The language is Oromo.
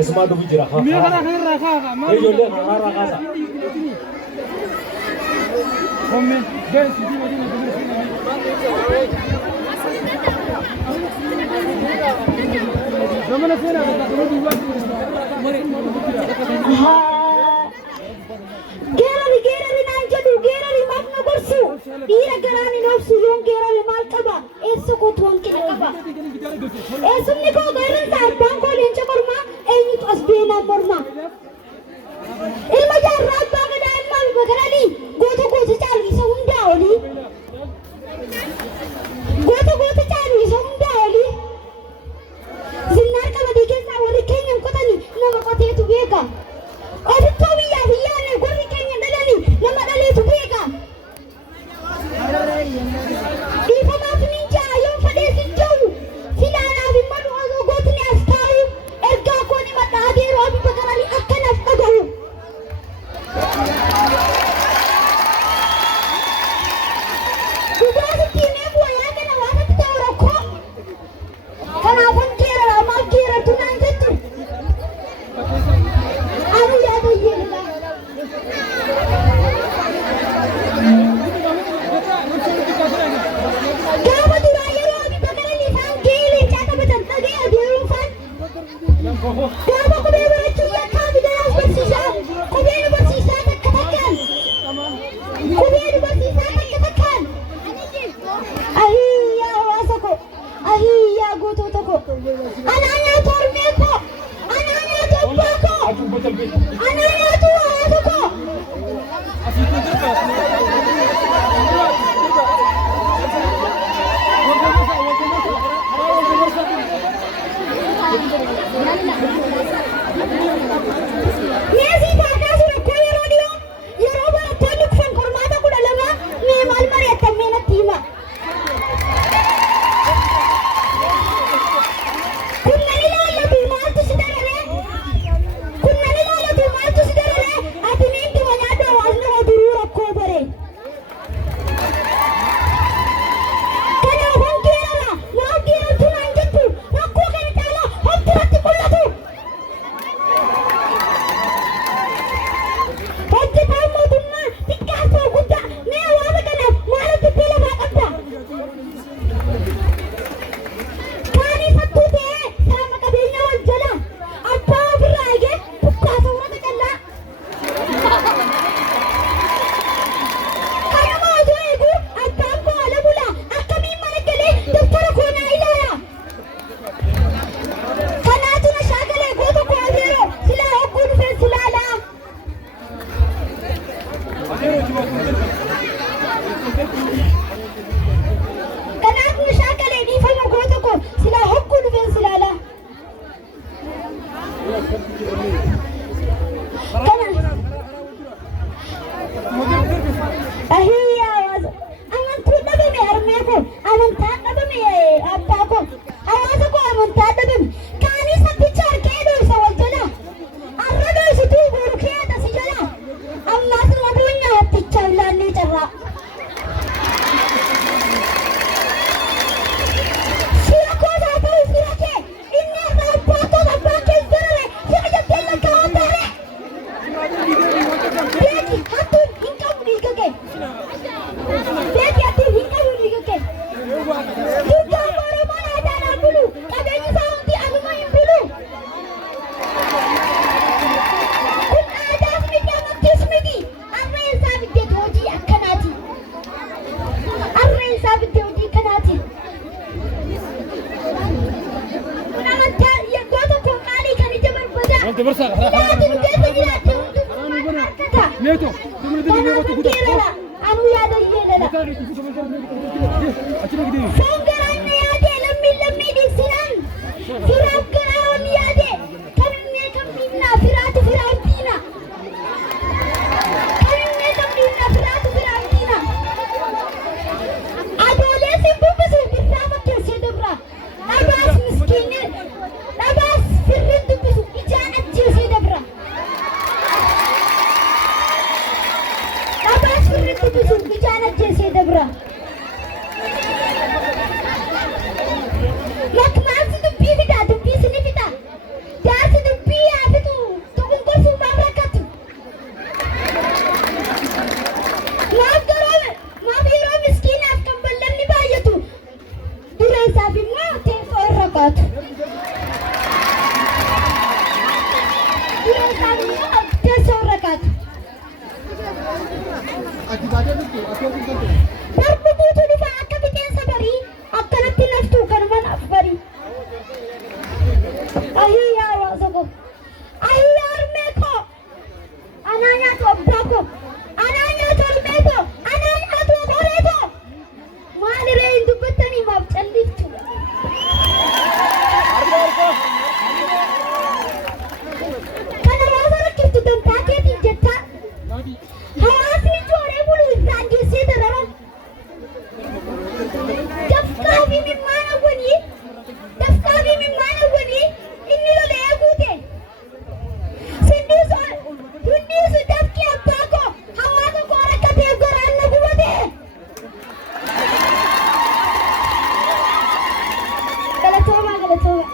Esma dubi jira ha. Miya kana kan raka ka. Ijoollee karaa raqaa sa. Komme gel sidi wadi na gumir sina. Zamana sina ka gumir duwa. Geerari naan jedhu geerari maaf na gorsu dhiira garaani noobsu yoon geerari maal qaba eessa kootu hanqina qaba eessumni koo gaarransa abbaan koo leenca kormaa eenyutu as beenaa morma ilma jaarraa abbaa gadaa ilmaa bibakaranii goota caalu isa hundaa olii goota caalu isa hundaa olii zinnaar qamadii keessaa warri keenyan qotanii nama qoteetu beeka ofittoo biyyaaf iyyaanne gorri keenya dhalanii nama dhaleetu beeka dhiifamaaf ninjaa yoon fadheesin jiru filaanaaf hin malu osoo gootni as taa'u ergaa kooni madhaa adeeru abi bakaranii akkanaaf dhagahu dhugaasitti himee bu'a yaada nawaasatti ta'u rakkoo kanaafan keerara maal keerartu naan jettu anu yaada yeelala gaafa duraa yeroo abi bakaranii isaan geelee caatabatan dhagee adeeruufan gaafa qubee barachuu yakkaa bidanaas barsiisaa qubee nu barsiisaa takka takkaan ahiyyaa hawaasa ko ahiyyaa gootota ko anaa nyaatu hormee ko anaa nyaatu abbaa ko anaa nyaatu hawaasa ko Meesii faadaa sura koo yeroo dhiyoo yeroo barattoonni kufan qormaata 12 mee maal mari'attan mee natti hima kun nan ilaallatu maaltu si dararee ati miinti wanyaaddu hawaasni oduruu rakkoo bare kanaafan geerara maaf geerartu naan jettu rakkoo kana caalaa homturatti mul'atu hojjetaan mootummaa xiqqaasoo guddaa mee hawaasa kanaaf maalitti itti lafaa qabda kaanii sattuu ta'ee saama qabeenya wal jala abbaa ofirraa eegee bukkaasa warata callaa kanuma osoo eeguu abbaan koo ala bulaa akkamiin mana galee daftara koo naa ilaala kanaatu na shaagalee goota koo adeeroo silaa hogguu dhufee silaalaa kanaaf nu shaagalee dhiifama goota koo silaa hogguu dhufee silaalaa ahiyyaa hawaasa amantuu dhabame harmee ko amantaan dhabame abbaa ko hawaasa ko amantaa dhabame kaanii sabbicha harkee dhoysa wal jala arra dhoysituu boru keeta si jala ammaas maduunya hatticha ilaannee carraa sira kootaa ta'u sira kee inni irraa abbaa koo abbaa kee garare sira jettee lakka waantaare beeki hattuun hin qabu dhiiga kee beeki hattuun hin qabu dhiiga kee dugdaa oromoo aadaadhaan bulu qabeenyi isaa hundi anuma hin bulu kun aadaas miti amantiis miti arra isaa biddeet hojii akkanaati arra isaa bidde hojii kanaati kun amantaa yaggoota koo qaalii kan ija barbaada ilaati nu keessa jiraatte hundummaan harkata Neto, kanaafan geerara anu yaada yeelala foon garaanna yaade lammii dhiibsinan firaaf garaa onni yaade kamimmee kam dhiibnaa firaatu firaaf diina kamimmee kam dhiibnaa firaatu firaaf diina adooleessin bubbisu birraa fakkeessee dabra dhabaas miskiinni dhabaas firrin dubbisu ijaan ajjeesee dabra dhabaas firrin dubbisu ijaan ajjeesee dabra makmaansi dubbii fidaa dubbii sini teessoo irra kaata. Darbutuutu dhufa akka biteensa barii akkanatti laftuu kanuma naaf barii. Ahiyyaa hawaasa koo. Ahiyyaa harmee koo. Anaa nyaatu abbaa koo. Anaa nyaatu harmee koo. Anaa nyaatu aboree koo. Maaliree hin dubbattanii maaf calliftu? Kana raasa rakkiftu dantaa keetiin jettaa? Hawaasni ijoollee buluu isaan geessee dararan. Dafqaa fi mimmaan hawwanii. Dafqaa fi mimmaan hawwanii. Inni lola eeguute. Sindiisu dafqii abbaa koo. Hawaasa koo rakkatee goraan na gubate. Galatooma galatooma.